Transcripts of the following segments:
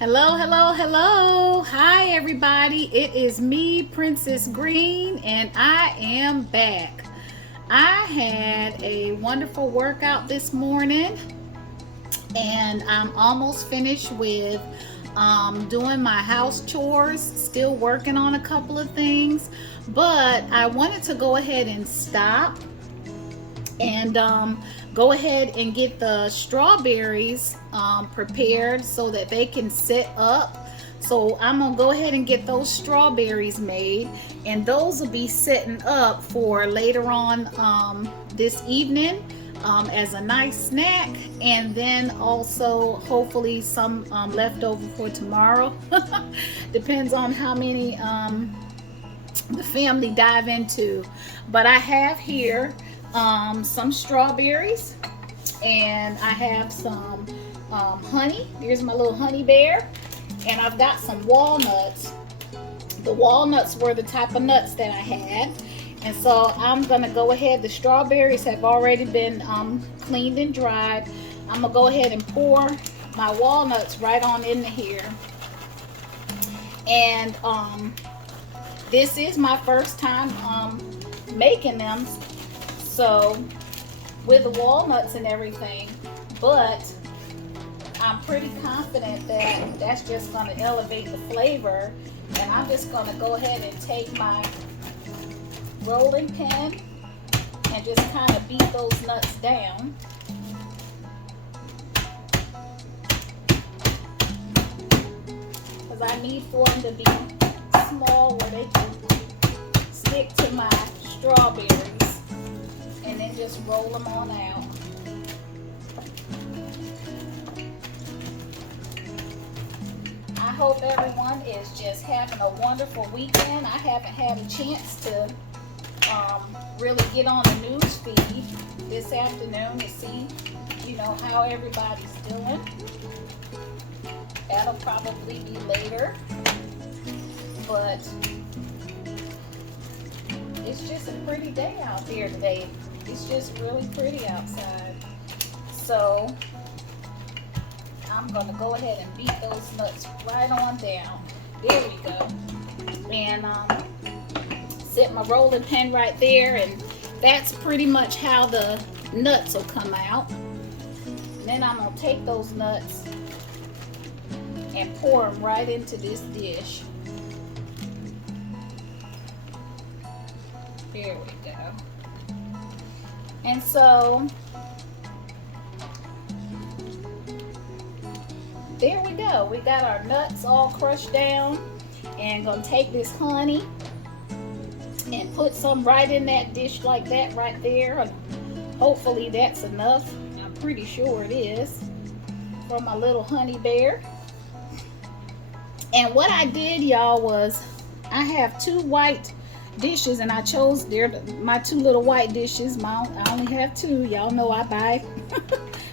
Hello, hello, hello. Hi, everybody. It is me, Princess Green, and I am back. I had a wonderful workout this morning, and I'm almost finished with doing my house chores, still working on a couple of things, but I wanted to go ahead and stop and go ahead and get the strawberries prepared so that they can set up. So I'm gonna go ahead and get those strawberries made, and those will be setting up for later on this evening as a nice snack, and then also hopefully some leftover for tomorrow. Depends on how many the family dive into. But I have here some strawberries, and I have some honey. Here's my little honey bear, and I've got some walnuts. The walnuts were the type of nuts that I had, and so I'm gonna go ahead. The strawberries have already been cleaned and dried. I'm gonna go ahead and pour my walnuts right on into here, and this is my first time making them, so with the walnuts and everything, but I'm pretty confident that that's just going to elevate the flavor. And I'm just going to go ahead and take my rolling pin and just kind of beat those nuts down. Because I need for them to be small where they can stick to my strawberries, and then just roll them on out. I hope everyone is just having a wonderful weekend. I haven't had a chance to really get on the news feed this afternoon to see, how everybody's doing. That'll probably be later, but it's just a pretty day out there today. It's just really pretty outside. So I'm gonna go ahead and beat those nuts right on down. There we go. And set my rolling pin right there, and that's pretty much how the nuts will come out. And then I'm gonna take those nuts and pour them right into this dish. There we go. And so there we go. We got our nuts all crushed down, and gonna take this honey and put some right in that dish like that right there. Hopefully that's enough. I'm pretty sure it is for my little honey bear. And what I did, y'all, was I have two white dishes, and I chose my two little white dishes. I only have two. Y'all know I buy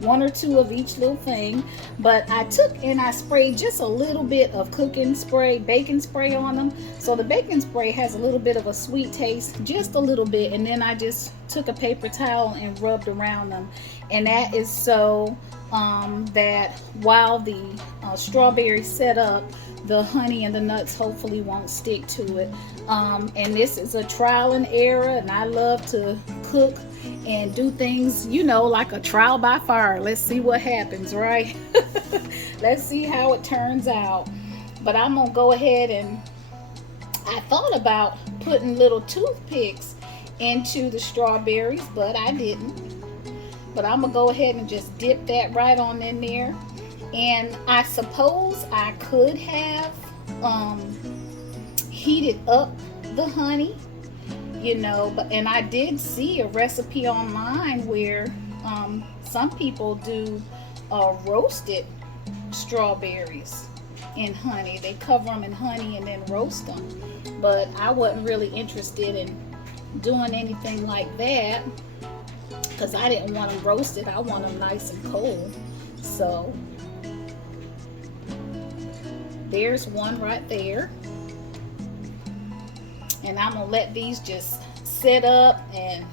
one or two of each little thing, but I took and I sprayed just a little bit of cooking spray, baking spray on them. So the baking spray has a little bit of a sweet taste, just a little bit, and then I just took a paper towel and rubbed around them. And that is so that while the strawberries set up, the honey and the nuts hopefully won't stick to it. And this is a trial and error, and I love to cook and do things, like a trial by fire. Let's see what happens, right? Let's see how it turns out. But I'm gonna go ahead, and I thought about putting little toothpicks into the strawberries, but I didn't. But I'm gonna go ahead and just dip that right on in there. And I suppose I could have heated up the honey, and I did see a recipe online where some people do roasted strawberries in honey. They cover them in honey and then roast them. But I wasn't really interested in doing anything like that because I didn't want them roasted. I want them nice and cold. So there's one right there. And I'm gonna let these just set up, and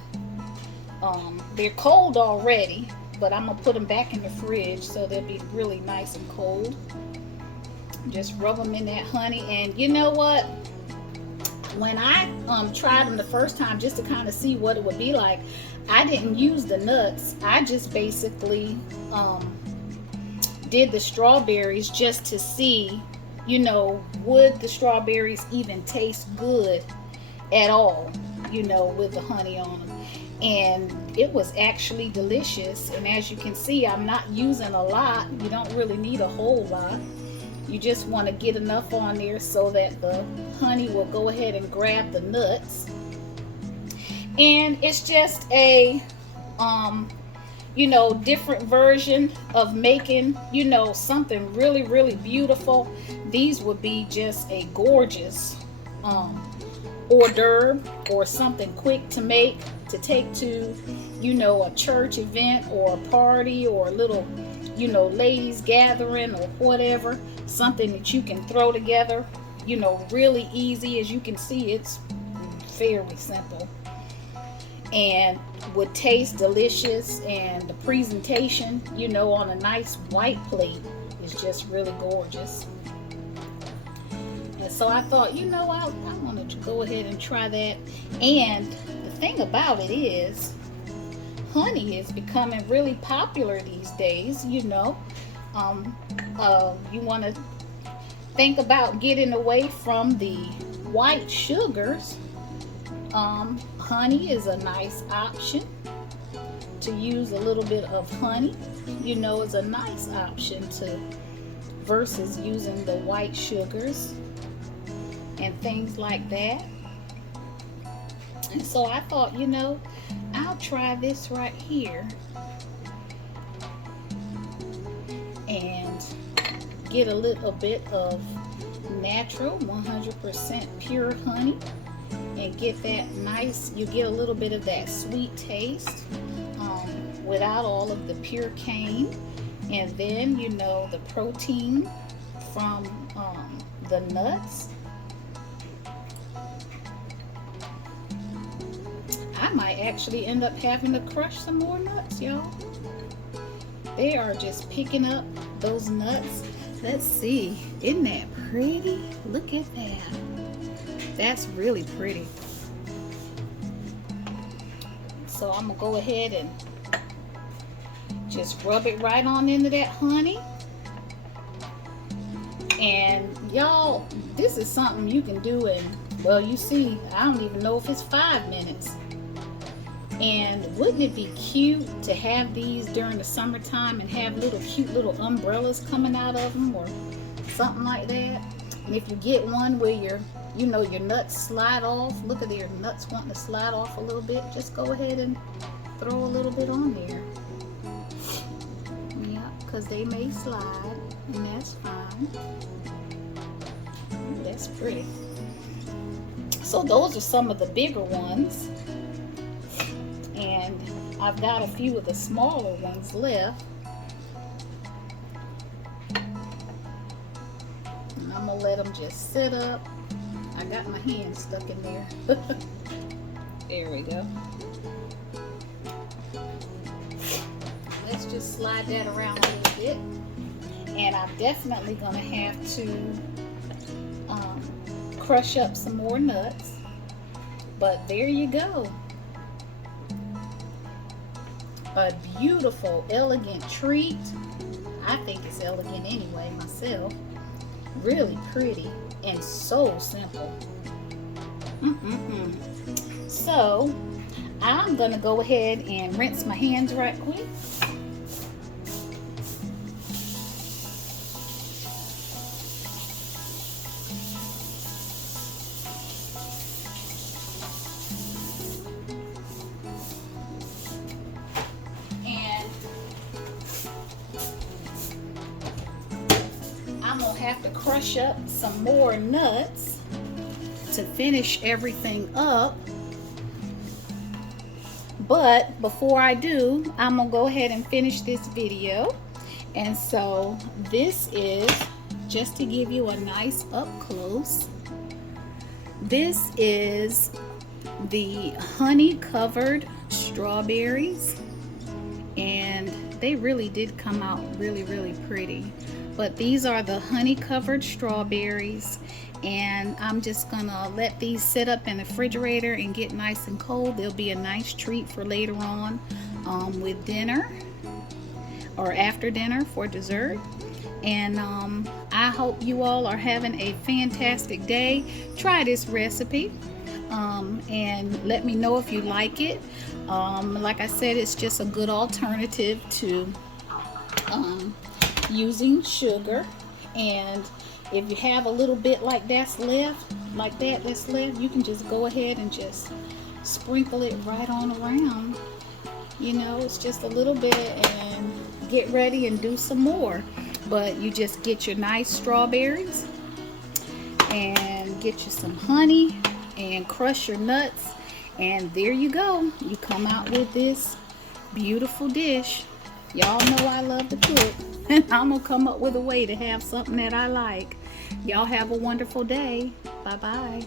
they're cold already, but I'm gonna put them back in the fridge so they'll be really nice and cold. Just rub them in that honey. And you know what? When I tried them the first time just to kind of see what it would be like, I didn't use the nuts. I just basically did the strawberries just to see, you know, would the strawberries even taste good at all, you know, with the honey on them. And it was actually delicious. And as you can see, I'm not using a lot. You don't really need a whole lot. You just want to get enough on there so that the honey will go ahead and grab the nuts. And it's just a you know, different version of making, you know, something really, really beautiful. These would be just a gorgeous hors d'oeuvre, or something quick to make, to take to, you know, a church event or a party or a little, you know, ladies gathering or whatever. Something that you can throw together, you know, really easy. As you can see, it's fairly simple and would taste delicious, and the presentation, you know, on a nice white plate is just really gorgeous. And so I thought, you know, I wanted to go ahead and try that. And the thing about it is, honey is becoming really popular these days, you know. You want to think about getting away from the white sugars. Honey is a nice option. To use a little bit of honey, you know, is a nice option to versus using the white sugars and things like that. And so I thought, you know, I'll try this right here and get a little bit of natural 100% pure honey and get that nice, you get a little bit of that sweet taste without all of the pure cane. And then, you know, the protein from the nuts. I might actually end up having to crush some more nuts, y'all. They are just picking up those nuts. Let's see, isn't that pretty? Look at that. That's really pretty. So I'm gonna go ahead and just rub it right on into that honey. And y'all, this is something you can do in, well, you see, I don't even know if it's 5 minutes. And wouldn't it be cute to have these during the summertime and have little cute little umbrellas coming out of them or something like that? And if you get one where your, you know, your nuts slide off, look at your nuts wanting to slide off a little bit, just go ahead and throw a little bit on there. Yeah, because they may slide, and that's fine. Ooh, that's pretty. So those are some of the bigger ones. And I've got a few of the smaller ones left. And I'm going to let them just sit up. I got my hand stuck in there. There we go. Let's just slide that around a little bit. And I'm definitely going to have to crush up some more nuts. But there you go. A beautiful, elegant treat. I think it's elegant anyway myself. Really pretty and so simple. So I'm gonna go ahead and rinse my hands right quick. I'm gonna have to crush up some more nuts to finish everything up. But before I do, I'm gonna go ahead and finish this video. And so this is just to give you a nice up close. This is the honey covered strawberries, and they really did come out really, really pretty. But these are the honey covered strawberries, and I'm just gonna let these sit up in the refrigerator and get nice and cold. They'll be a nice treat for later on with dinner or after dinner for dessert. And I hope you all are having a fantastic day. Try this recipe and let me know if you like it. Like I said, it's just a good alternative to using sugar. And if you have a little bit like that's left, you can just go ahead and just sprinkle it right on around. You know, it's just a little bit, and get ready and do some more. But you just get your nice strawberries and get you some honey and crush your nuts, and there you go. You come out with this beautiful dish. Y'all know I love to cook, and I'm gonna come up with a way to have something that I like. Y'all have a wonderful day. Bye bye.